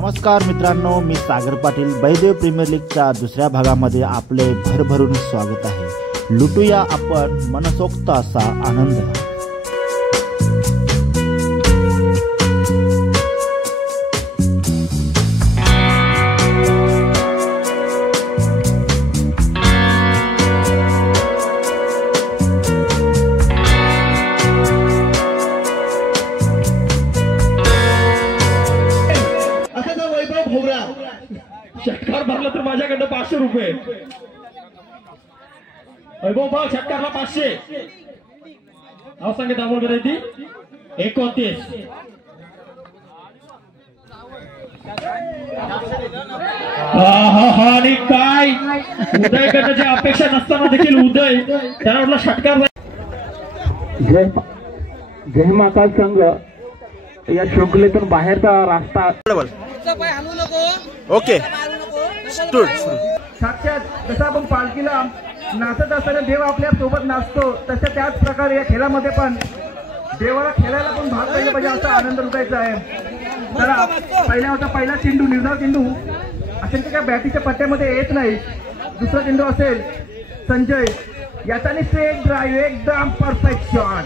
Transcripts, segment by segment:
नमस्कार मित्रांनो, मी सागर पाटील. बैदेव प्रीमियर लीगच्या दुसऱ्या भागामध्ये आपले भरभरून स्वागत आहे. लुटूया आपण मनसोक्त असा आनंद. षटकार भरला तर माझ्याकडनं 500 रुपये. वैभव भाऊ षटकारला 500. नाव सांगित अमोल ती 29. आणि काय उदय करण्याची अपेक्षा नसताना देखील उदय त्याला म्हटलं षटकार. जय महाकाल संघ या शृंखलेतून बाहेरचा रास्ता. ओके, साक्षात जसं आपण पालखीला नाचत असताना देव आपल्या सोबत नाचतो, तसं त्याच प्रकारे या खेळामध्ये पण देवाला खेळायला पण भाग पाहिजे पाहिजे असा आनंद लुटायचा आहे. चला, पहिला चेंडू निर्धाव चेंडू असेल की काय बॅटीच्या पट्ट्यामध्ये येत नाही. दुसरा चेंडू असेल संजय याचा स्ट्रेट ड्राईव्ह एकदम परफेक्ट शॉट.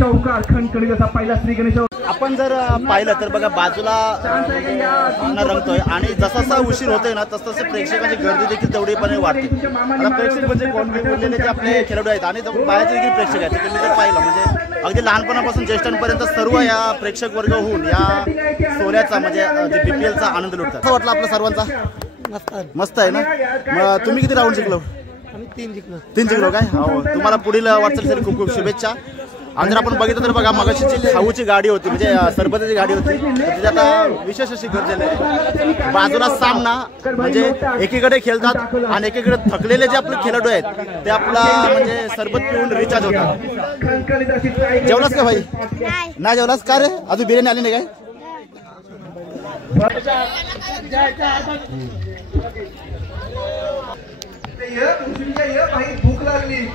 चौकार खणखणीत असा पहिला श्री गणेश. आपण जर पाहिलं तर बघा बाजूला रंगतोय आणि जसा उशीर होतोय ना तस तसं प्रेक्षकांची गर्दी देखील तेवढीपणे वाढते. आता प्रेक्षक म्हणजे कोण बोललेले जे आपले खेळाडू आहेत आणि बाहेरचे देखील प्रेक्षक आहेत. तुम्ही जर पाहिलं म्हणजे अगदी लहानपणापासून ज्येष्ठांपर्यंत सर्व या प्रेक्षक वर्ग होऊन या सोहळ्याचा म्हणजे BPLचा आनंद लुटतात. असं वाटलं आपल्या सर्वांचा? मस्त आहे ना. मग तुम्ही किती राऊंड जिंकलो? 3 जिंकलो काय? हो, तुम्हाला पुढील वाटचालीसाठी खूप खूप शुभेच्छा. आणि जर आपण बघितलं तर बघा मगाशी जी खाऊची गाडी होती म्हणजे सरबताची गाडी होती तिथे आता विशेष अशी गर्दी आहे. बाजूला सामना म्हणजे एकीकडे खेळतात आणि एकीकडे थकलेले जे आपले खेळाडू आहेत ते आपला म्हणजे सरबत पिऊन रिचार्ज होतात. जेवलास का भाई? नाही जेवलास का रे? अजून बिर्याणी आली नाही काय? भूक लागली.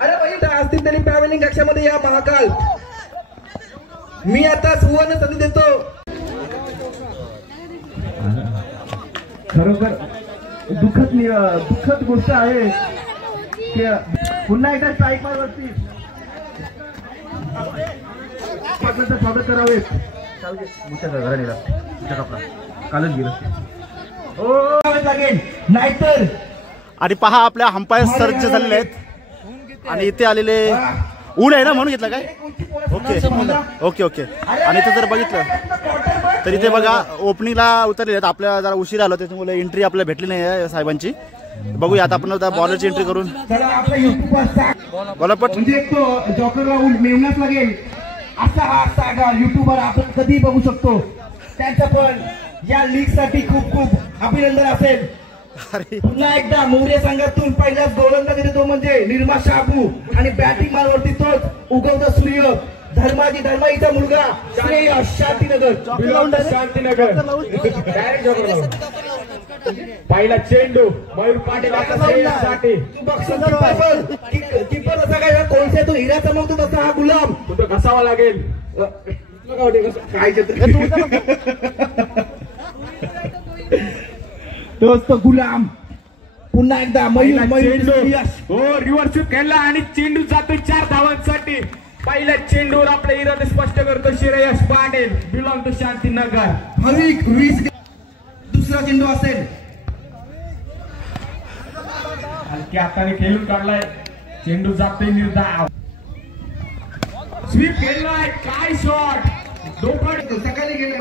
अरे भाई असतील तरी ट्रॅव्हलिंग कक्षामध्ये या महाकाल. मी आता सुवर्ण संधी देतो. खरोखर दुःखद गोष्ट आहे की पुन्हा एकदा स्ट्राईक मारवरती पाटलांचं स्वागत करावे. कालच गेलं लागेल नाहीतर. आणि पहा आपल्या अंपायर सर्च झालेले आहेत आणि इथे आलेले ऊन आहे ना म्हणून घेतलं काय? Okay okay okay. आणि इथे जर बघितलं तर इथे बघा ओपनिंगला उतरलेले आहेत. आपल्याला जरा उशीर आलो त्याच्यामुळे एंट्री आपल्याला भेटली नाही आहे साहेबांची. बघूया आता आपण बॉलरची एंट्री करून बोला पट. म्हणजे जॉकरला मिळण्यास लागेल असा हा सागर युट्यूबर आपण कधी बघू शकतो. त्यांचं पण या लीग साठी खूप खूप अभिनंदन असेल. पुन्हा एकदा मोर्या संघातून पहिल्याच गोलंदाज देतो म्हणजे निर्मा शाबू आणि बॅटिंग मारवरती तोच उगवता सूर्य धर्माईचा मुलगा शांतीनगर. पहिला चेंडू मयूर पाटील किपर असा काय कोळशातून हिरा चमकतो तसा हा गुलाम तो कसावा लागेल. काय दोस्त गुलाम पुन्हा एकदा रिव्हर्स खेळला आणि चेंडू जातो 4 धावांसाठी. पहिल्या चेंडूवर आपल्या इरादे स्पष्ट करतो श्रेयस पाटील बिलॉंग टू शांतीनगर. दुसरा चेंडू असेल हलक्या हाताने खेळून काढलाय. चेंडू जातोय निर्धाव. स्वीप खेळलाय. काय शॉट दोपट सकाळी गेले.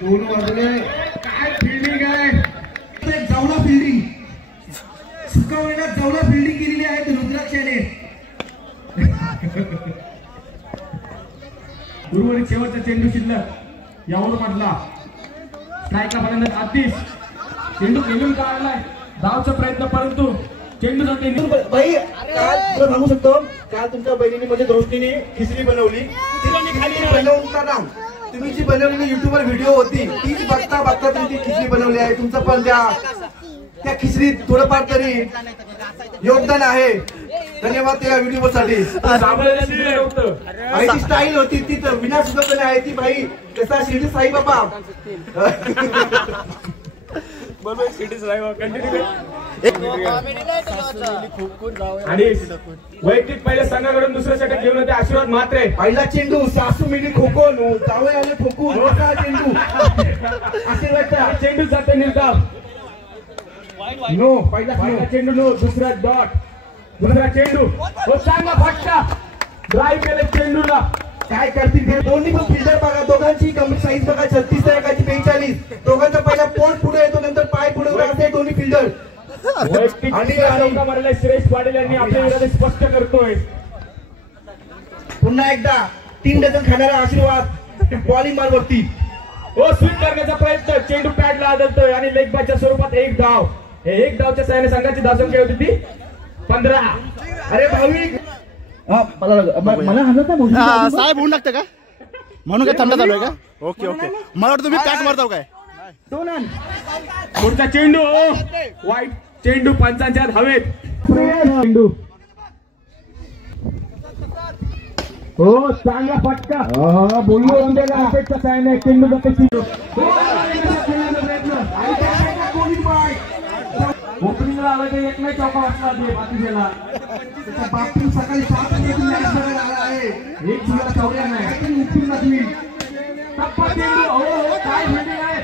दोन बाजूने काय फिल्डिंग आहे. जवळा फिल्डिंग सुकवण्यात जवळा फिल्डिंग केलेली आहे रुद्राक्षाने. उर्वरित शेवटचा चेंडू शिल्लक यावर म्हटला स्ट्राईकला पर्यंत आतिश चेंडू खेळून काढलाय. धावचा प्रयत्न परंतु चेंडू जाते. भाई काल तुला सांगू शकतो काल तुमच्या बहिणीने म्हणजे दृष्टीने खिचडी बनवली. तिला खाली बनवून तुम्ही जी बनवलेली युट्यूबवर व्हिडिओ होती तीच बघता बघता तुम्ही ती खिचडी बनवली आहे. तुमचं पण त्या खिचडीत थोडंफार तरी योगदान आहे. धन्यवाद त्या व्हिडिओ साठी. आणि ती स्टाईल होती ती तर विनाश सुद्धा आहे ती भाई कसा शिर्डी साईबाबा. आणि वैयक्तिक पहिल्या संघाकडून दुसऱ्या षटक घेऊन होते आशीर्वाद म्हात्रे. पहिला चेंडू 600 मिली खो-खो जावई आले ठोकून असा चेंडू आशीर्वाद चेंडू जाते निर्धाव. नो पहिला चेंडू नो. दुसरा डॉट. दुसरा चेंडू. चांगला फटका. ड्राईव्ह केलं चेंडूला. काय करतील ते दोन्ही पण फिल्डर बघा. दोघांची कमी साईज बघा 36 तर एकाची 42. दोघांचा पहिला पोट पुढे येतो नंतर पाय पुढे असे दोन्ही फिल्डर. आणि मारला श्रेष्ठ पाटील यांनी आपल्या विरोधात स्पष्ट करतोय. पुन्हा एकदा 3 डझन खाणारा आशीर्वाद बॉलिंग मारवरती. स्वीप करण्याचा प्रयत्न. चेंडू पॅडला आदळतोय आणि लेग बायच्या स्वरूपात एक धाव. हे एक धावच्या सहाय्याने संघाची धावसंख्या होती ती 15. अरे भाविक मला हल्ला साहेब होऊन लागतं का म्हणून काय थंड चालू आहे का? Okay okay. मला वाटतं तुम्ही पॅक मारताव काय? पुढचा चेंडू. वाईट चेंडू पंचांच्या हवेत. चेंडू. हो चांगला फटका. बोललो चेंडू जाते. ओपनिंगला आलं तर एक नाही चौका वाचला बाकीच्याला. बापू सकाळी 7 वाजता आला आहे. एक सुद्धा चौका नाही. टप्पा चेंडू. हो काय फिल्डिंग आहे.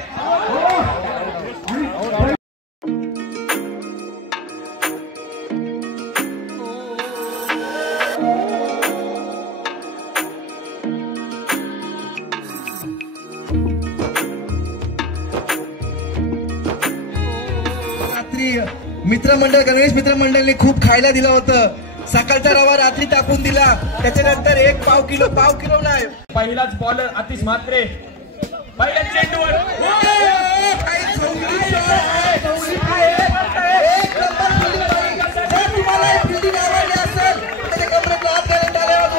मित्रमंडळ गणेश मित्रमंडळने खूप खायला दिलं होतं. सकाळचा रवा रात्री टाकून दिला. त्याच्यानंतर 1 पाव किलो नाही. पहिलाच बॉलर आतिश म्हात्रे. पहिल्या चेंडूवर फिल्डिंग आवडली असेल त्याच्या कमरेतला हात घालून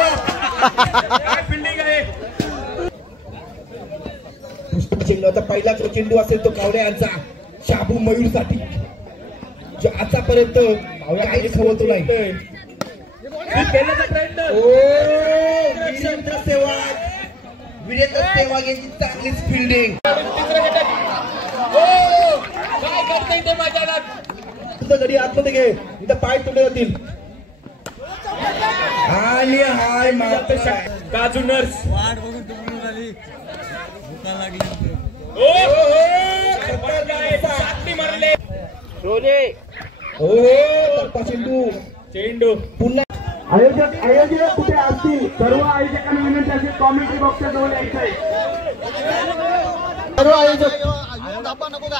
काय फिल्डिंग आहे. चेंडू आता पहिला चेंडू असेल तो कावड्या यांचा शाबू मयूर साठी जो आतापर्यंत काहीच खवतो नाही. वीरेंद्र सेवाग यांची चांगलीच फिल्डिंग. काय करता येते मैदानात. तुझं गडी आतमध्ये घे इथं पाय तुटले जातील. आणि हाय मारते काजू नर्स. मारले चेंडू. पुन्हा आयोजक कुठे असतील सर्व आयोजकांना विनंती असेल कॉमेंट्री बॉक्सच्या जवळ यायचं आहे. सर्व आयोजक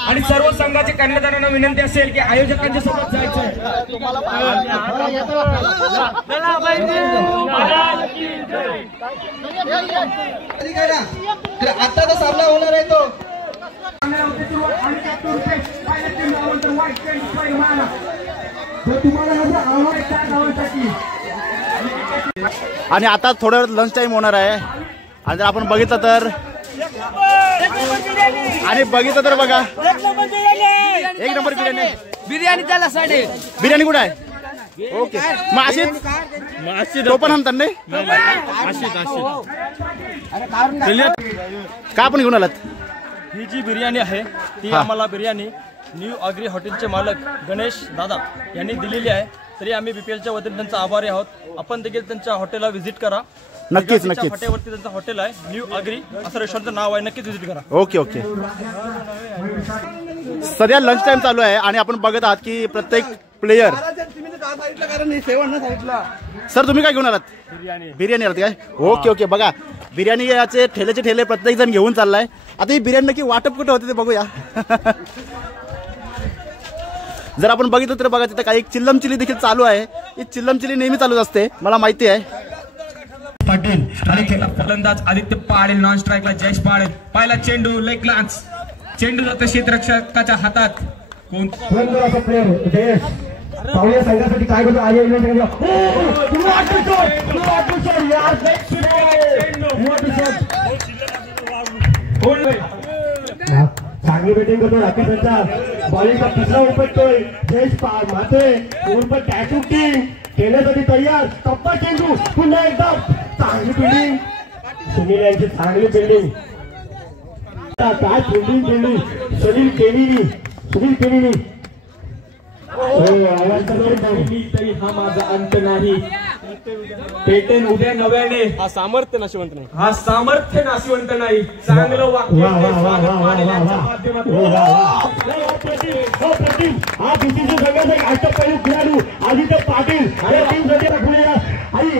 आणि सर्व संघाचे कर्णधारांना विनंती असेल की आयोजकांच्या सोबत जायचं आहे. आता सामना होणार आहे तो. आणि आता थोडं लंच टाइम होणार आहे. आणि जर आपण बघितलं तर बघा 1 नंबर बिर्याणी त्याला साडे. बिर्याणी कुठे आहे? ओके मग अशीच तो पण म्हणतात नाही का आपण घेऊन आलात? ही जी बिर्याणी आहे ती आम्हाला बिर्याणी न्यू आगरी हॉटेलचे मालक गणेश दादा यांनी दिलेली आहे. तरी आम्ही बीपीएलच्या वतीने त्यांचा आभारी आहोत. आपण देखील त्यांच्या हॉटेलला व्हिजिट करा. नक्कीच फाट्यावरती त्यांचं हॉटेल आहे. न्यू आगरी असं रेस्टॉरंटचं नाव आहे. नक्कीच व्हिजिट करा. Okay okay. सध्या लंच टाइम चालू आहे आणि आपण बघत आहात की प्रत्येक प्लेयर. सर तुम्ही काय घेऊन आलात? बिर्याणी आलात काय? Okay okay. बघा बिर्याणी याचे ठेल्याचे ठेले प्रत्येक जण घेऊन चाललाय. आता ही बिर्याणी नक्की वाटप कुठे होते ते बघूया. जर आपण बघितलं तर बघा तिथे काही चिल्लम चिली देखील चालू आहे. ही चिल्लम चिली नेहमी चालूच असते मला माहिती आहे. पाटील आणि फलंदाज आदित्य पाटील. नॉन स्ट्राईकला जयेश पाटील. पहिला चेंडू लेग लांच. चेंडू जातो क्षेत्ररक्षकाच्या हातात. कोण पाहुण्या संघासाठी काय करतो चांगली बॅटिंग करतो राकेश. बॉलिंगचा तिसरा उपटतोय जयेश म्हात्रे. टॅटू किंग खेळण्यासाठी तयार. टप्पा चेंडू पुन्हा एकदा चांगली बिल्डिंग. सुनील यांची चांगली बिल्डिंग. काय फिल्डिंग केली सुनील केली. तरी हा माझा अंत नाही. पेटेन उद्या नव्याने. हा सामर्थ्य नाशिवंत नाही. हा सामर्थ्य नाशिवंत नाही. चांगलं वाक्य. हा बीसीसी संघाचा एक अष्टपैलू खेळाडू आदित्य पाटील टीमसाठी राखूया. आणि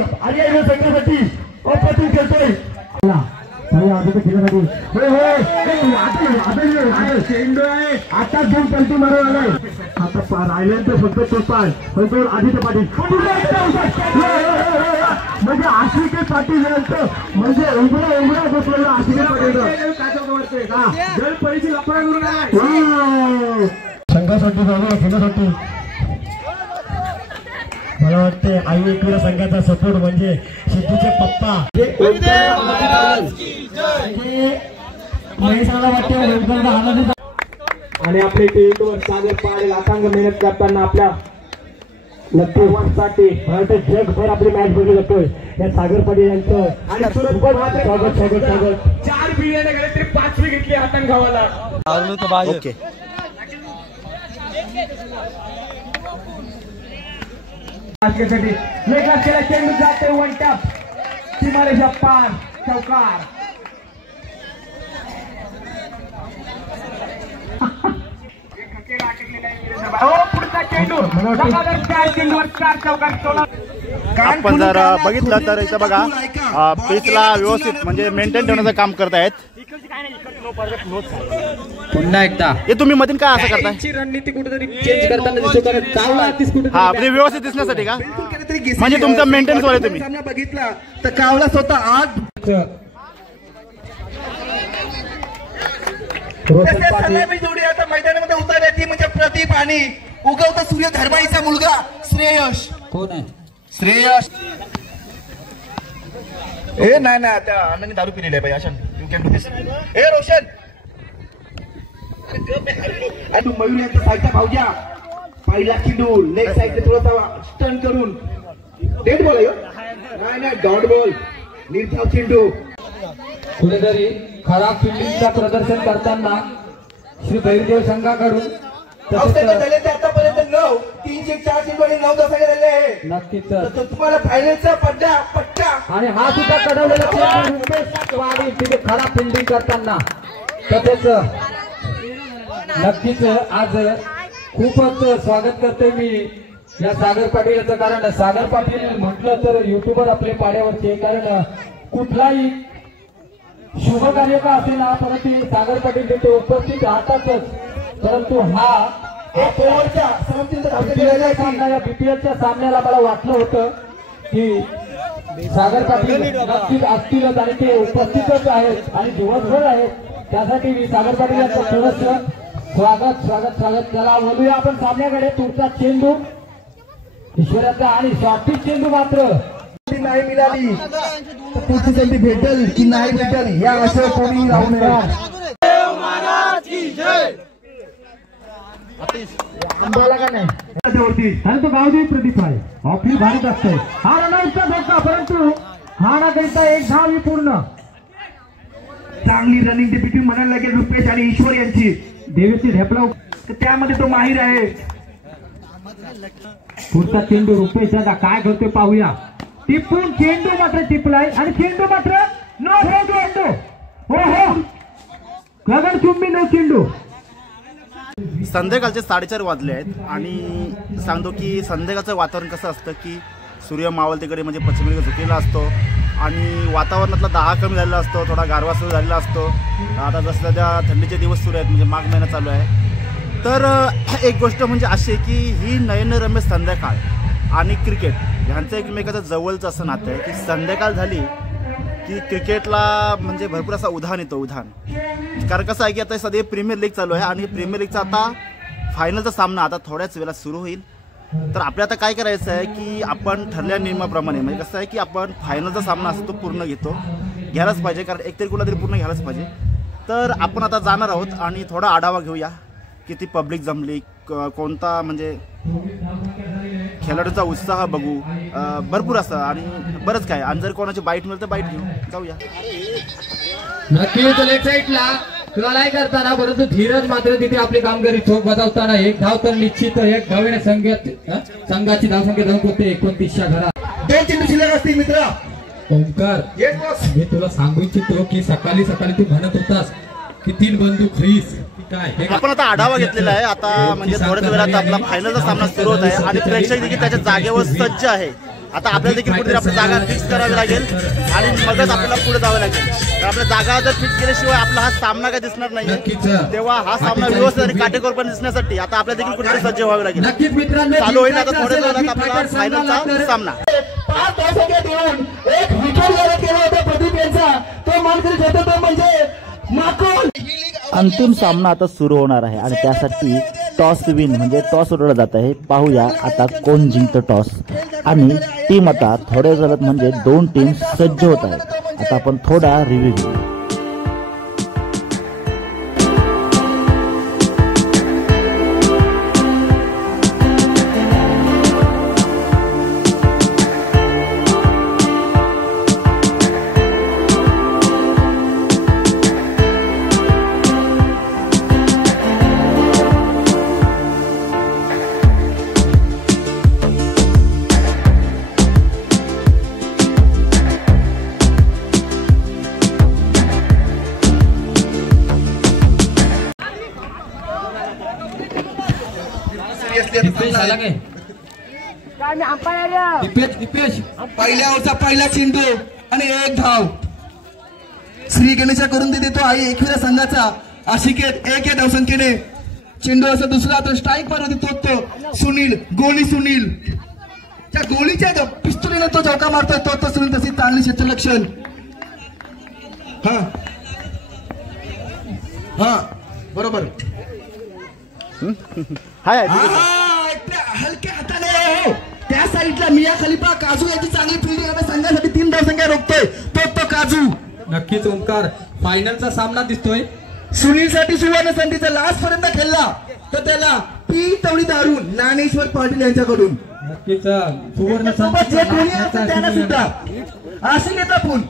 संघासाठी अप्रतिम खेळतोय. चेंडू आहे आता दोन पलटी मारून आलाय. आता राहिल्यानंतर फक्त तोपाल पण आदित्य पाटील म्हणजे आशिके पाटील यांचं म्हणजे उघडा बसलेलं आशिके पाटील जलपरीची लफडा करून आलाय संघासाठी खेळण्यासाठी. मला वाटते आई एकविरा संघाचा सपोर्ट म्हणजे सिद्धूचे पप्पा महेशाला वाटते. आणि आपले टीमवर सागर पाटील अथांग मेहनत करताना आपल्या लक्ष्मीसाठी जगभर आपली मॅच बघू जातोय या सागर पाटील यांचं. आणि स्वागत 4 बिलियन गेले तरी 5वी घेतली आतंक गावाला. ओके चेंडू जाते वन टॅप सीमारेषा पार चौकार. पुढचा चेंडू आपण जर बघितलं तर इथं बघा पिचला व्यवस्थित म्हणजे मेंटेन ठेवण्याचं काम करतायत. पुन्हा एकदा हे तुम्ही मधील काय असं करताय. रणनीती कुठेतरी चेंज करताना दिसतो. हा म्हणजे व्यवस्थित दिसण्यासाठी का म्हणजे तुमचं मेंटेनन्स वाले तुम्ही बघितला तर कावला स्वतः आज जोडी आता मैदानामध्ये उतरण्याची म्हणजे प्रदीप आणि उगवता सूर्य धर्माईचा मुलगा श्रेयश. कोण आहे श्रेयश? ए नाही त्या अण्णांनी दारू पिलेली आहे भाई. अशा यू कॅन डू दिस. ए रोशन तू मयूर यांचा साईडचा भाऊजा पहिला चेंडू लेग साईडने थोडासा स्टन करून डेड बॉल आहे नाही डॉट बॉल निर्धाव चेंडू. कुठेतरी खराब फिल्डिंगचा प्रदर्शन करताना श्री भैरदेव संघाकडून आतापर्यंत 9 3 4 चेंडू आणि 9 दशक झाले आहे. नक्कीच तुम्हाला फायनलचा पट्टा आणि हा सुद्धा कडवलेला रुपेश वाडी तिथे खराब फिल्डिंग करताना. तसेच नक्कीच आज खूपच स्वागत करते मी या सागर पाटील याचं. कारण सागर पाटील म्हटलं तर युट्यूबर आपले पाड्यावरचे. कारण कुठलाही शुभ कार्य का असेल ना परंतु सागर पाटील तिथे उपस्थित राहतातच. परंतु हा बीपीएलच्या सामन्याला मला वाटलं होतं की सागर पाटील नक्कीच असतीलच आणि ते उपस्थितच आहेत आणि दिवसभर आहेत. त्यासाठी मी सागर पाटील यांचं थोडंसं स्वागत. त्याला बोलूया आपण सामन्याकडे. पुढचा चेंडू ईश्वराचा आणि शॉर्टी चेंडू मात्र नाही मिळाली तर पुढची संधी भेटेल की नाही भेटेल या असं कोणी राहू नये. तो गावदेवी प्रदीप आहे. ऑफिस भारीच असतंय. हा रनआउटचा धोका परंतु हा ना करिता एक धाव ही पूर्ण. चांगली रनिंग डेब्युटी म्हणायला लागेल रुपेश आणि ईश्वर यांची. देवीची ढेपला तर त्यामध्ये तो माहीर आहे. पुढचा चेंडू रुपेश दादा काय करतोय पाहूया. टिपून चेंडू मात्र टिपलाय आणि चेंडू मात्र नो चेंडू. हो गगनचुंबी नो चेंडू. संध्याकाळचे 4:30 वाजले आहेत आणि सांगतो की संध्याकाळचं वातावरण कसं असतं की सूर्य मावळतेकडे म्हणजे पश्चिमेकडे झुकलेला असतो आणि वातावरणातला दाह कमी झालेला असतो. थोडा गारवा सुरू झालेला असतो. आता जसं सध्या थंडीचे दिवस सुरू आहेत म्हणजे माघ महिना चालू आहे. तर एक गोष्ट म्हणजे अशी की ही नयनरम्य संध्याकाळ आणि क्रिकेट ह्यांचं एकमेकाचं जवळचं असं नातं आहे की संध्याकाळ झाली की क्रिकेटला म्हणजे भरपूर असा उधाण येतो. कारण कसं आहे की आता सध्या प्रीमियर लीग चालू आहे आणि प्रीमियर लीगचा आता फायनलचा सामना आता थोड्याच वेळात सुरू होईल. तर आपल्या आता काय करायचं आहे की आपण ठरलेल्या नियमाप्रमाणे म्हणजे कसं आहे की आपण फायनलचा सामना असतो तो पूर्ण घ्यायलाच पाहिजे. कारण एकतरी कुठला तरी पूर्ण घ्यायलाच पाहिजे. तर आपण आता जाणार आहोत आणि थोडा आढावा घेऊया किती पब्लिक जमली कोणता म्हणजे खेळाडूंचा उत्साह बघू भरपूर असतं आणि बरंच काय. आणि जर कोणाची बाईट मिळतं बाईट घेऊ जाऊया. नक्कीच लेफ्ट साईडला लढाई करताना परंतु धीरज मात्र तिथे आपली कामगिरी चोख बजावताना एक धाव तर निश्चित एक धावेने संघाची धावसंख्या धावत होते 29च्या घरात. 2 चेंडू शिल्लक असतील मित्र. Omkar yes boss. मी तुला सांगू इच्छितो की सकाळी तू म्हणत होतास की 3 बंदूक खरीस काय हे आपण आता आढावा घेतलेला आहे. आता म्हणजे थोड्याच वेळात आपला फायनलचा सामना सुरू होत आहे आणि प्रेक्षक देखील त्याच्या जागेवर सज्ज आहे. आता आपल्याला देखील कुठेतरी आपली जागा फिक्स करावी लागेल आणि मगच आपल्याला पुढे जावं लागेल. तर आपल्या जागा जर फिक्स केल्याशिवाय आपला हा सामना काय दिसणार नाही. तेव्हा हा सामना व्यवस्थित आणि काटेकोरपणे दिसण्यासाठी आता आपल्याला देखील कुठेतरी सज्ज व्हावे लागेल. नक्कीच मित्रांनो चालू होईल आता थोड्याच वेळात आपला फायनलचा सामना. 5 धावसंख्या देऊन एक विकेट जर केला होता प्रदीप यांचा तो मानकरी होता तो म्हणजे माकोल. अंतिम सामना आता सुरू होणार आहे आणि त्यासाठी टॉस विन म्हणजे टॉस उडवला जात आहे. पाहूया आता कोण जिंकतं टॉस. आणि टीम आता थोड्या वेळात म्हणजे 2 टीम सज्ज होत आहेत. आता आपण थोडा रिव्ह्यू घेऊ. पहिल्या ओव्हरचा पहिला चेंडू आणि 1 धाव. श्री गणेशाकडून देतो आई एकविरा संघाचा. आशिकेत 1 या धावसंख्येने चेंडू असं दुसरा तर स्ट्राईक पर होते तो सुनील गोली सुनील त्या गोलीच्या पिस्तुलीने तो चौका मारतोय तो सुनील तशी चांगली क्षेत्ररक्षण. हा बरोबर. हलक्या हाताने त्या साईडला मिया खलिफा काजू याची चांगली फिल्डिंग आता संघासाठी 3 धावसंख्या रोखतोय तो काजू. नक्कीच ओंकार फायनलचा सामना दिसतोय. सुनील साठी सुवर्ण संधीचा लास्ट पर्यंत खेळला तर त्याला पी तवडी दारून ज्ञानेश्वर पाटील यांच्याकडून नक्कीच सुवर्ण सोबत जे कोणी असतं त्यांना सुद्धा अशी घेतला फोन.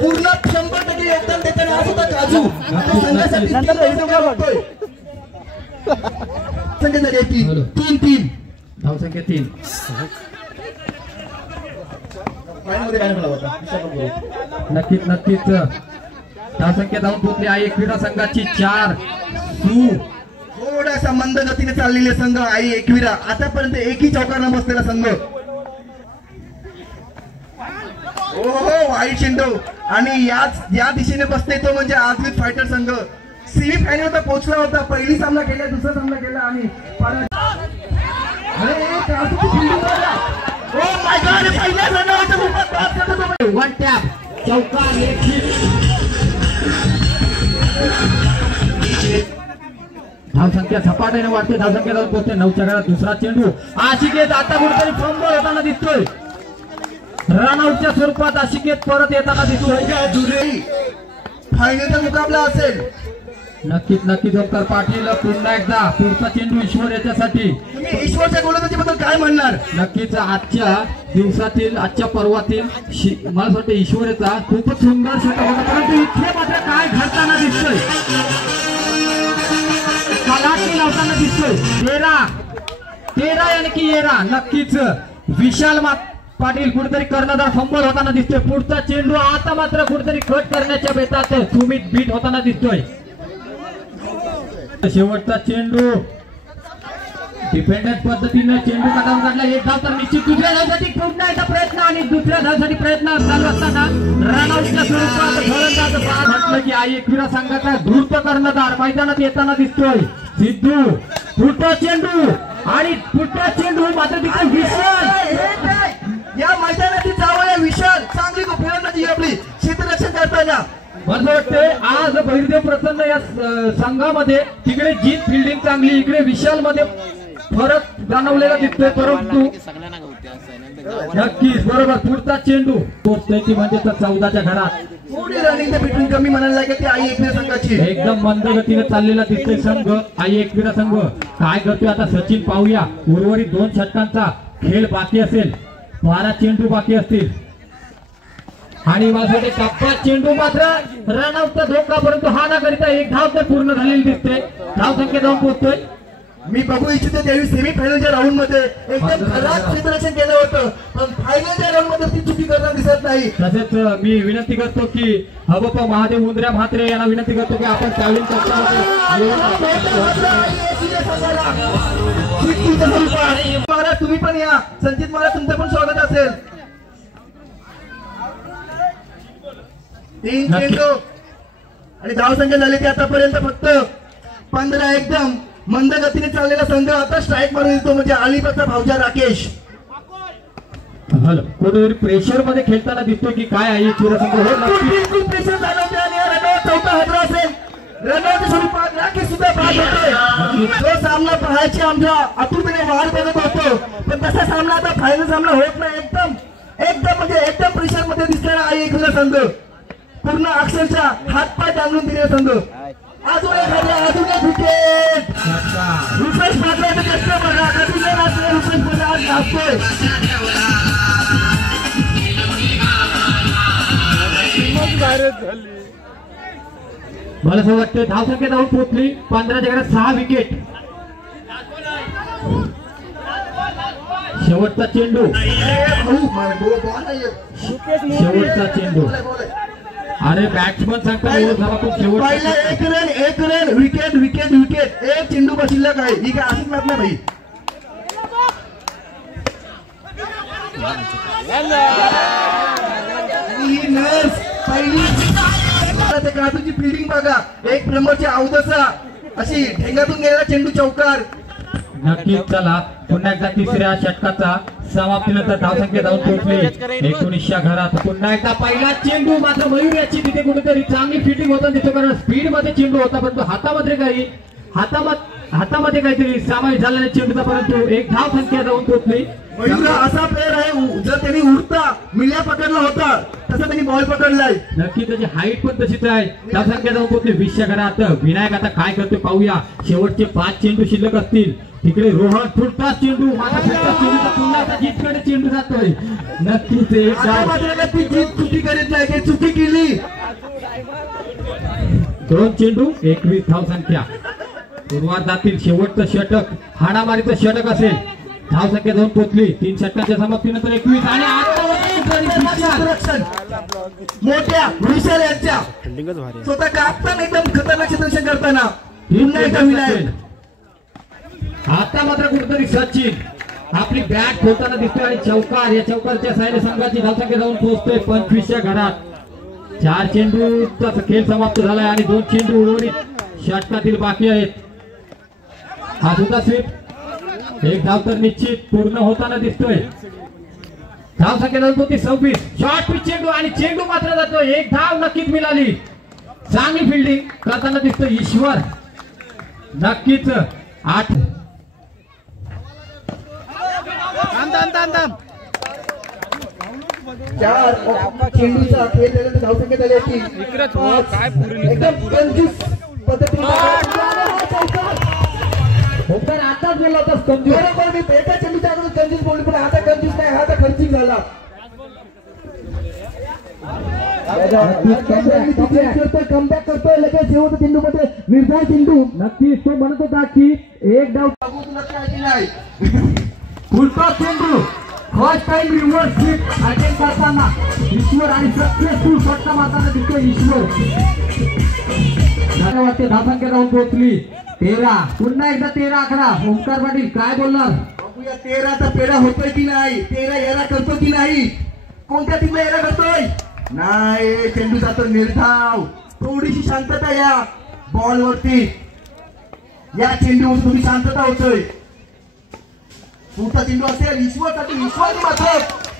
पूर्ण 100% योगदान देताना आज होता काजू संघासाठी संघासाठी 3 धावसंख्या 3. नक्कीच धावसंख्या धावून पोहोचली आहे एकविरा संघाची 4. थोडासा मंद गतीने चाललेले संघ आई एकविरा आतापर्यंत एकही चौकांना बसलेला संघ. ओहो वाईट चेंडू आणि या दिशेने बसते तो म्हणजे आजवीत फायटर संघ. सेमी फायनल वर पोहोचला होता. पहिली सामना केला दुसरा सामना केला आणि वन टॅप चौका धावसंख्या झपाट्याने वाढते. धावसंख्या जाऊन पोहोचते 9च्या घरात. दुसरा चेंडू आशिकेत आता कुठेतरी फंबल होताना दिसतोय. रनआउटच्या स्वरूपात आशिकेत परत येताना दिसतोय. फायनलचा मुकाबला असेल. नक्कीच ओंकार पाटील पुन्हा एकदा पुढचा चेंडू ईश्वर याच्यासाठी. तुम्ही ईश्वरच्या गोलंदाजीबद्दल काय म्हणणार. नक्कीच आजच्या दिवसातील आजच्या पर्वातील मला वाटतं ईश्वरचा खूपच सुंदर षटक होता. परंतु इथे मात्र काय घडताना दिसतोय. कलाटी लावताना दिसतोय. 13 यानी की येरा. नक्कीच विशाल पाटील कुठेतरी कर्णधार फंबल होताना दिसतोय. पुढचा चेंडू आता मात्र कुठेतरी कट करण्याच्या बेतात सुमित बीट होताना दिसतोय. शेवटचा चेंडू डिफेंडर पद्धतीने चेंडू काढून काढला. एक धाव तर निश्चित. दुसऱ्या धावसाठी पुन्हा एकदा प्रयत्न आणि दुसऱ्या धावसाठी प्रयत्न चालू असताना रनआउटच्या स्वरूपात फलंदाज म्हटलं की आई एकविरा संघाचा धूर्त कर्णधार मैदानात येताना दिसतोय. सिद्धू पुढचा चेंडू आणि पुढचा चेंडू मात्र तिथे विशाल या मैदानातील जावया विशाल चांगली फलंदाजी आपली क्षेत्ररक्षण करताना. मला वाटते आज बहिर्देव प्रसन्न या संघामध्ये तिकडे जीत फिल्डिंग चांगली इकडे विशाल मध्ये फरक जाणवलेला दिसतोय. परंतु नक्कीच बरोबर पुढचा चेंडू पोहोचतोय ती म्हणजे 14च्या घरात. थोडी रनिंग बिटवीन कमी म्हणायला लागेल ती आई एकविरा संघाची. एकदम मंद गतीने चाललेला दिसतोय संघ आई एकविरा संघ. काय करतोय आता सचिन पाहूया. उर्वरित 2 षटकांचा खेळ बाकी असेल, 12 चेंडू बाकी असतील आणि माझ्यासाठी कप्पा चेंडू मात्र रनआउटचा धोका, परंतु हा ना करिता एक धाव तर पूर्ण झालेली दिसते. धाव संख्या जाऊन पोहोचतोय. मी बघू इच्छितो त्यावेळी सेमी फायनलच्या राऊंड मध्ये एकदम खराब क्षेत्ररक्षण केलं होतं, पण फायनलच्या राऊंड मध्ये ती चुकी करताना दिसत नाही. तसेच मी विनंती करतो की हबप्पा महादेव मुंद्र्या म्हात्रे यांना विनंती करतो की आपण ट्रॅव्हलिंग महाराज तुम्ही पण या. संचित महाराज तुमचं पण स्वागत असेल. 3 चेंडू आणि धाव संख्या झाली ती आतापर्यंत फक्त 15. एकदम मंद गतीने चाललेला संघ आता स्ट्राईक मारून येतो म्हणजे अलिबागचा भावजा राकेश. कोणीतरी प्रेशर मध्ये खेळताना दिसतोय की काय आहे खूप प्रेशर झालं होतं आणि रनआउट चौथा हजरा असेल. रनआउटच्या स्वरूपात राकेश सुद्धा बाद होतोय. तो सामना पाहायची आमच्या आतुरतेने वाट बघत होतो, पण तसा सामना आता फायनल सामना होत नाही. एकदम प्रेशर मध्ये दिसणारा आई एकविरा संघ, पूर्ण अक्षरशः हातपाय टांगून दिले संघ. अजून एक विकेट. रुपेश पाटलाचं कष्ट बघा, रुपेश पाटील आज लागतोय. मला असं वाटतं धाव संख्या जाऊन पोहोचली. 15च्या घरात 6 विकेट. शेवटचा चेंडू, शेवटचा चेंडू. अरे बॅट्समन सांगता एक रन विकेट. एक चेंडू बसलेला काय ही काय अशीच मॅच नाही भाई. काजूची फिल्डिंग बघा, एक नंबरची अवदसा अशी ठेंगातून गेलेला चेंडू चौकार. नक्कीच. चला पुन्हा एकदा तिसऱ्या षटकाचा समाप्तीनंतर धावसंख्या जाऊन पोहोचली 19च्या घरात. पुन्हा एकदा पहिला चेंडू मात्र मयूर याची तिथे कुठेतरी चांगली फिटिंग होता दिसतो, कारण स्पीड मध्ये चेंडू होता, परंतु हातामध्ये काहीतरी समावेश झालेल्या चेंडूचा, परंतु एक धाव संख्या जाऊन पोहोचली. मयूर असा प्लेअर आहे, जर त्यांनी उडता मिल्या पकडला होता तसा त्यांनी बॉल पकडलाय. नक्की त्याची हाईट पण तशीच आहे. धाव संख्या जाऊन पोहोचली 20च्या घरात. विनायक आता काय करतोय पाहूया. शेवटचे 5 चेंडू शिल्लक असतील. तिकडे रोहन फुटताच चेंडू, माझा फुटताच चेंडूचा पुन्हा जीतकडे चेंडू जातोय. नक्कीच एक चुकी करीत नाही, काही चुकी केली. 2 चेंडू 21 धाव संख्या. सुरुवात जातील शेवटचं षटक, हाणामारीचं षटक असेल. धाव संख्या जाऊन पोहोचली 3 षटकांच्या समाप्तीनंतर 21 आणि मोठ्या विशाल यांच्या स्वतः कापताना एकदम खतरनाक क्षेत्ररक्षण करताना पुन्हा एकदा विनायक. आता मात्र कुठेतरी सचिन आपली बॅट खोलताना दिसतोय आणि चौकार, या चौकारच्या साहाय्याने संघाची धावसंख्या जाऊन पोहोचतोय 25च्या घरात. 4 चेंडूचा खेळ समाप्त झालाय आणि 2 चेंडू उर्वरित षटकातील बाकी आहेत. हा सुद्धा स्वीप, एक धाव तर निश्चित पूर्ण होताना दिसतोय. धावसंख्या जाऊन पोहोचली 26. शॉर्ट पिच चेंडू आणि चेंडू मात्र जातोय. एक धाव नक्कीच मिळाली. चांगली फिल्डिंग करताना दिसतोय ईश्वर. नक्कीच 8 चेंडूचा खेळ झाल्यानंतर धावसंख्या झाली होती एकदम कंजूस पद्धतीने. आताच बोलला होता कंजूस. बरोबर, मी एका चेंडूच्या अगोदर कंजूस बोलली, पण आता कंजूस नाही, आता खर्चिक झाला. कमबॅक करतोय लगेच शेवटच्या चेंडू मध्ये निर्धार चेंडू. नक्कीच तो म्हणत होता की एक डाव नाही. उलटा चेंडू first time reverse sweep attempt करताना ईश्वर आणि सक्सेसफुल फटका मारताना दिसतोय ईश्वर. मला वाटते धावसंख्या जाऊन पोहोचली 13. पुन्हा एकदा 13-11. ओंकार पाटील काय बोलणार? बघूया 13चा पेढा होतोय की नाही, 13 एरा करतो की नाही. कोणत्या टीमला एरा करतोय? नाही, चेंडू जातो निर्धाव. थोडीशी शांतता या बॉल वरती, या चेंडूवर थोडी शांतता होतोय. पुढचा चेंडू असेल ईश्वरसाठी. ईश्वर मात्र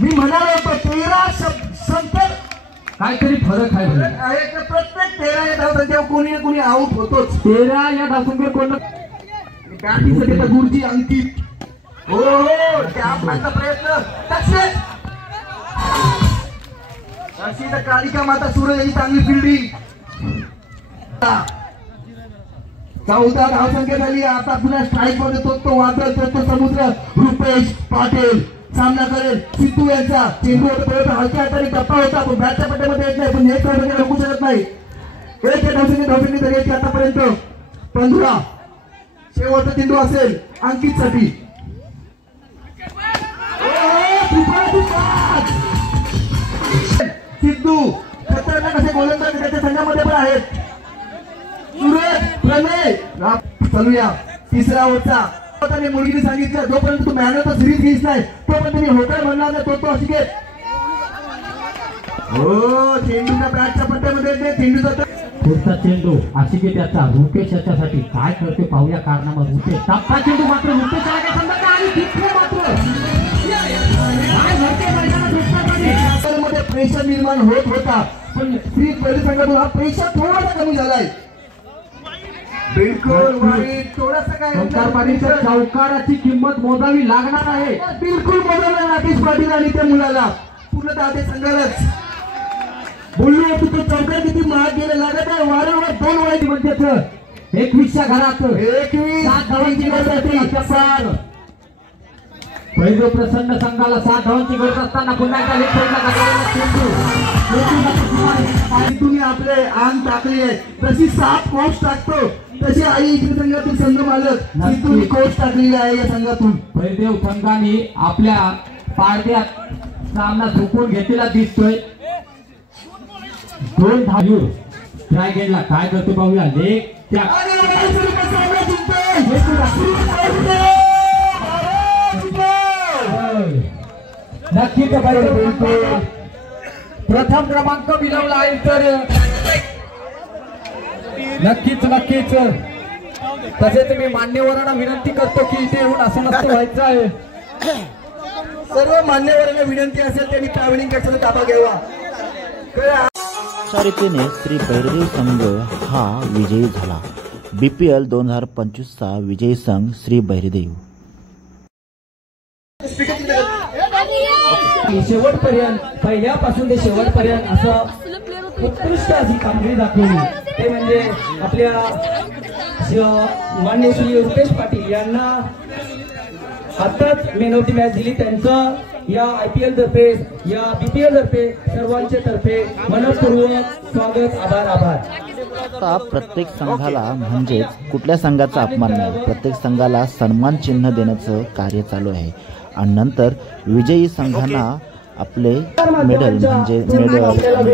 मी म्हणालो होतो 13 संतर काहीतरी फरक आहे. प्रत्येक 13 या धावसंख्येवर कोणी ना कोणी आउट होतोच. 13 या धावसंख्येवर कोण बॅटिंगसाठी तर गुरुजी अंकित. हो, त्या आपला प्रयत्न इथं कालिका माता सूरज यांची चांगली फिल्डिंग. 14 धावसंख्या झाली. आता पुन्हा स्ट्राईक मध्ये तो वादळ तो समुद्र रुपेश पाटील सामना करेल. सिद्धू यांचा चेंडू हलक्या हाताने टप्पा होता, तो बॅटच्या पट्ट्यामध्ये येत नाही, पण नेट मध्ये रोखू शकत नाही. एक धावसंख्या झाली आहे आतापर्यंत 15. शेवटचा चेंडू असेल अंकित साठी. सिद्धू खतरनाक असे गोलंदाज त्याच्या संघामध्ये पण आहेत. सूरज प्रणय चालूया. तिसरा ओव्हरचा मुलगीने सांगितलं जोपर्यंत तू मॅन ऑफ द सिरीज घेस नाही तोपर्यंत मी होकार म्हणणार नाही. तो अशी घे. हो चेंडूच्या बॅटच्या पट्ट्यामध्ये चेंडू जातो. पुढचा चेंडू आशिकी त्याचा रुपेश याच्यासाठी काय करते पाहूया. कारनामा रुपेश टाकता चेंडू मात्र रुपेश आणि तिथे मात्र मध्ये प्रेशर निर्माण होत होता, पण श्री पहिल्या संघातून हा प्रेशर थोडासा कमी झालाय. बिलकुल वाईट थोडासा काय चौकाराची किंमत मोजावी लागणार आहे. बिलकुल मोजायला राकेश पाटील आणि त्या मुलाला पूर्ण ते संघालाच बोललो होतो. तो चौकार किती महाग गेले लागत आहे. वारंवार 2 वाईट म्हणतात 21च्या घरात 21 धावांची गरज. पहिलो प्रसन्न संघाला 7 धावांची गरज असताना पुन्हा तुम्ही आपले आंग टाकले आहे. तशी 7 कोच टाकतो तशी आई इकडे संघातून संघ मालक तुम्ही कोच टाकलेली आहे या संघातून. भैरदेव संघाने आपल्या पारड्यात सामना झोपून घेतलेला दिसतोय. 2 धाव ट्रायगेटला काय करतो पाहूया. लेग त्या नक्कीच प्रथम क्रमांक मिळवला आहे. तर नक्कीच तसेच मी मान्यवरांना विनंती करतो की इथे येऊन असं नसतं व्हायचं आहे. सर्व मान्यवरांना विनंती असेल त्यांनी ट्रॅव्हलिंग कॅटचा ताबा घ्यावा. अशा रीतीने श्री भैरदेव संघ हा विजयी झाला. BPL 2025चा विजयी संघ श्री भैरदेव. शेवटपर्यंत पहिल्यापासून ते शेवटपर्यंत असं उत्कृष्ट अशी कामगिरी दाखवली. ते म्हणजे आपल्या मान्य श्री रुपेश पाटील यांना आताच मेन ऑफ द मॅच दिली. त्यांचं या IPL तर्फे या BPL तर्फे सर्वांचे तर्फे मनपूर्वक स्वागत. आभार. आता प्रत्येक संघाला म्हणजेच कुठल्या संघाचा अपमान नाही, प्रत्येक संघाला सन्मान चिन्ह देण्याचं कार्य चालू आहे. आणि नंतर विजयी संघांना आपले मेडल म्हणजे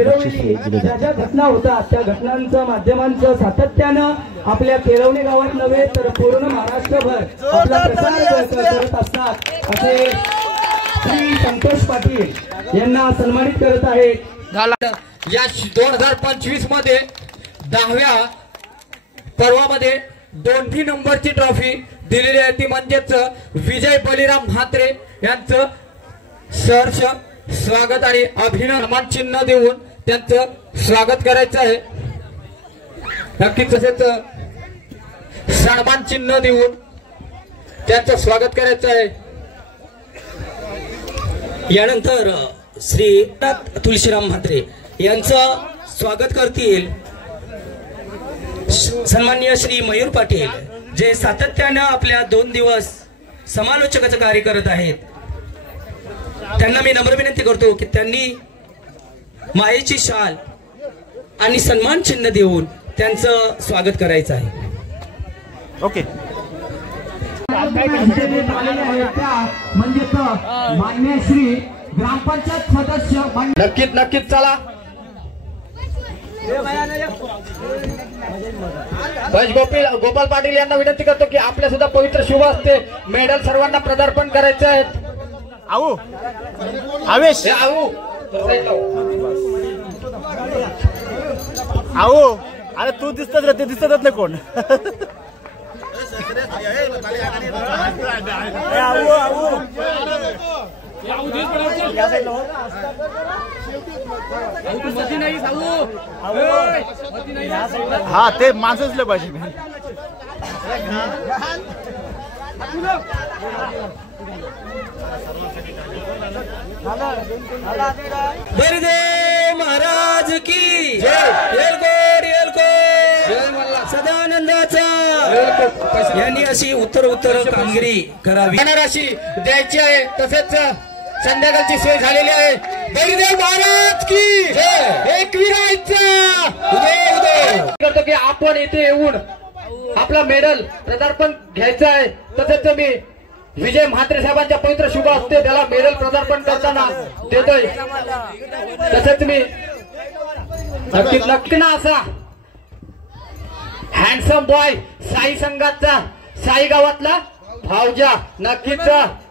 बक्षिसे दिले जातात. ज्या घटना होतात त्या घटनांचं माध्यमांचं सातत्यानं आपल्या केळवणे गावात नव्हे तर पूर्ण महाराष्ट्रभर आपला प्रचार करत असतात. असे श्री संतोष पाटील यांना सन्मानित करत आहेत. या 2025 मध्ये 10व्या पर्वामध्ये 2 नंबरची ट्रॉफी दिलेली आहे. ती म्हणजेच विजय बलिराम म्हात्रे यांचं सहर्ष स्वागत आणि अभिनंदन चिन्ह देऊन त्यांचं स्वागत करायचं आहे. नक्कीच तसेच सन्मान चिन्ह देऊन त्यांचं स्वागत करायचं आहे. यानंतर श्री तुळशीराम म्हात्रे यांचं स्वागत करतील सन्माननीय श्री मयूर पाटील, जे सातत्यानं आपल्या 2 दिवस समालोचकाचं कार्य करत आहेत. त्यांना मी नम्र विनंती करतो की त्यांनी मायेची शाल आणि सन्मान चिन्ह देऊन त्यांचं स्वागत करायचं आहे. ओके. म्हणजे मान्य श्री ग्रामपंचायत सदस्य नक्कीच चला. गोपाल पाटील यांना विनंती करतो की आपल्या सुद्धा पवित्र शुभ असते मेडल सर्वांना प्रदार्पण करायचे आहेत. आऊ आवेश आऊ आऊ अरे तू दिसतच रे, ते दिसतच नाही कोण. हा ते माणसंच लय पाहिजे. भैरदेव महाराज की येलकोट येलकोट सदानंदाचा यांनी अशी उत्तर कामगिरी करावी अशी द्यायची आहे. तसेच संध्याकाळची सोय झालेली आहे. बैरदेव महाराज की एकविरायचा उदय करतो की आपण इथे येऊन आपला मेडल प्रदार्पण घ्यायचं आहे. तसेच मी विजय म्हात्रे साहेबांच्या पवित्र शुभ हस्ते त्याला मेडल प्रदार्पण करताना देतोय. तसेच मी नक्की ना असा हँडसम बॉय साई संघाचा साई गावातला भावजा नक्कीच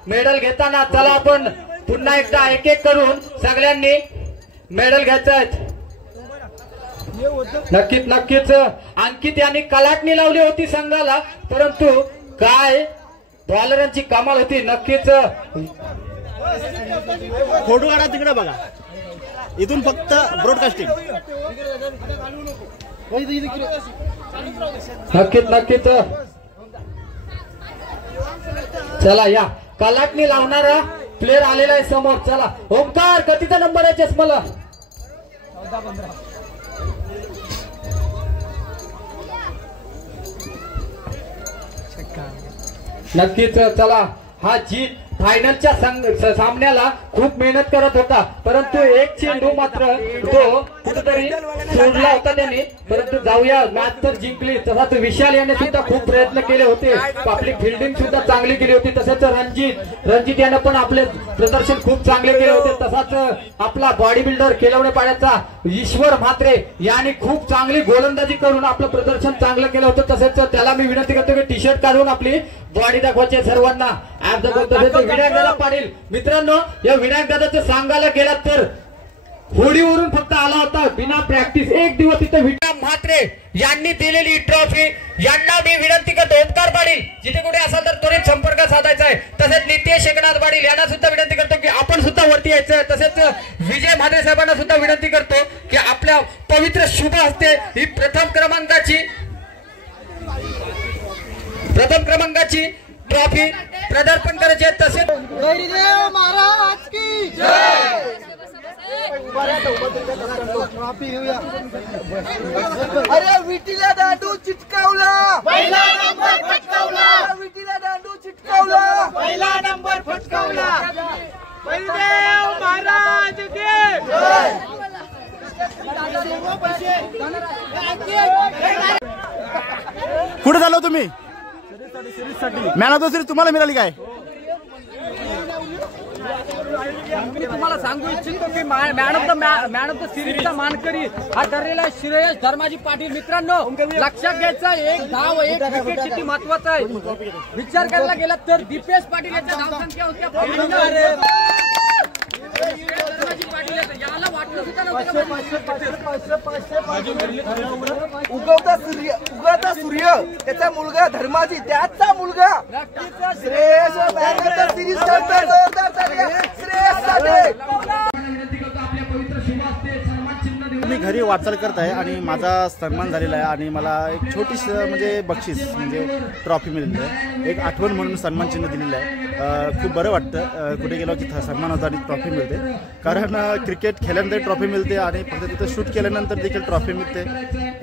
मेडल घेताना चला आपण पुन्हा एकदा एक एक करून सगळ्यांनी मेडल घ्यायचं आहे. नक्कीच अंकित यांनी कलाटणी लावली होती संघाला, परंतु काय बॉलरांची कमाल होती. नक्कीच फोटो काढा तिकडे बघा, इथून फक्त ब्रॉडकास्टिंग. नक्कीच चला या कलाटणी लावणारा प्लेअर आलेला आहे समोर. चला ओंकार कितीचा नंबर आहे चष्माला? 14-15. नक्कीच चला हा जीत फायनलच्या सामन्याला खूप मेहनत करत होता, परंतु एक चेंडू मात्र तो कुठेतरी सोडला होता त्याने. परंतु जाऊया मॅच तर जिंकली. तसाच विशाल याने सुद्धा खूप प्रयत्न केले होते, आपली फिल्डिंग सुद्धा चांगली केली होती. तसेच रणजित याने पण आपले प्रदर्शन खूप चांगले केले होते. तसाच आपला बॉडी बिल्डर केलवणे पाड्याचा ईश्वर म्हात्रे याने खूप चांगली गोलंदाजी करून आपलं प्रदर्शन चांगलं केलं होतं. तसेच त्याला मी विनंती करतो की टी शर्ट काढून आपली बॉडी दाखवायची सर्वांना. विनायक दादा पाटील मित्रांनो, या विनायक दादाचं सांगायला गेलात तर होडीवरून फक्त आला होता बिना प्रॅक्टिस. एक दिवस इथे विनायक म्हात्रे यांनी दिलेली ट्रॉफी यांना मी विनंती करतो. ओंकार पाटील जिथे कुठे असाल तर त्वरित संपर्क साधायचा आहे. तसेच नितेश एकनाथ पाटील यांना सुद्धा विनंती करतो की आपण सुद्धा वरती यायचं आहे. तसेच विजय म्हात्रे साहेबांना सुद्धा विनंती करतो की आपल्या पवित्र शुभ हस्ते ही प्रथम क्रमांकाची ट्रॉफी प्रदार्पण करायची आहे. तसेच बैरदेव महाराज की जय. अरे विटीला दांडू चिटकावला, पहिला नंबर फटकावला. विटीला दांडू चिटकावला, पहिला नंबर फटकावला. बैरदेव महाराज की जय. कुठे झालो तुम्ही? मॅन ऑफ द सिरीज तुम्हाला मिळाली काय? मी तुम्हाला सांगू इच्छितो की मॅन ऑफ द सिरीजचा मानकरी हा ठरलेला श्रेयस धर्माजी पाटील. मित्रांनो लक्षात घ्यायचं, एक धाव एक विकेट किती महत्वाचं आहे. विचार करायला गेला तर दीपेश पाटील यांच्या धावसंख्या होत्या. याला वाटलं उगवता सूर्य त्याचा मुलगा धर्माजी, त्याचा मुलगा श्रेयस सिरीज मी घरी वाटचाल करत आहे आणि माझा सन्मान झालेला आहे आणि मला एक छोटीशी म्हणजे बक्षीस म्हणजे ट्रॉफी मिळाली आहे. एक आठवण म्हणून सन्मान चिन्ह दिलेलं आहे. खूप बरं वाटतं कुठे गेलो की सन्मान होता आणि ट्रॉफी मिळते. कारण क्रिकेट खेळल्यानंतर ट्रॉफी मिळते आणि फक्त तिथं शूट केल्यानंतर देखील ट्रॉफी मिळते.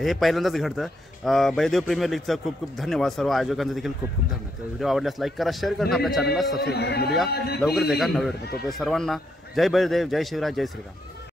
हे पहिल्यांदाच घडतं. बैरदेव प्रीमियर लीगचं खूप खूप धन्यवाद. सर्व आयोजकांचं देखील खूप खूप धन्यवाद. व्हिडिओ आवडल्यास लाईक करा, शेअर करा, आपल्या चॅनलला सबस्क्राईब करा. मिळूया लवकरच एका नव्या व्हिडिओ. तो सर्वांना जय बैरदेव, जय शिवराय, जय श्रीराम.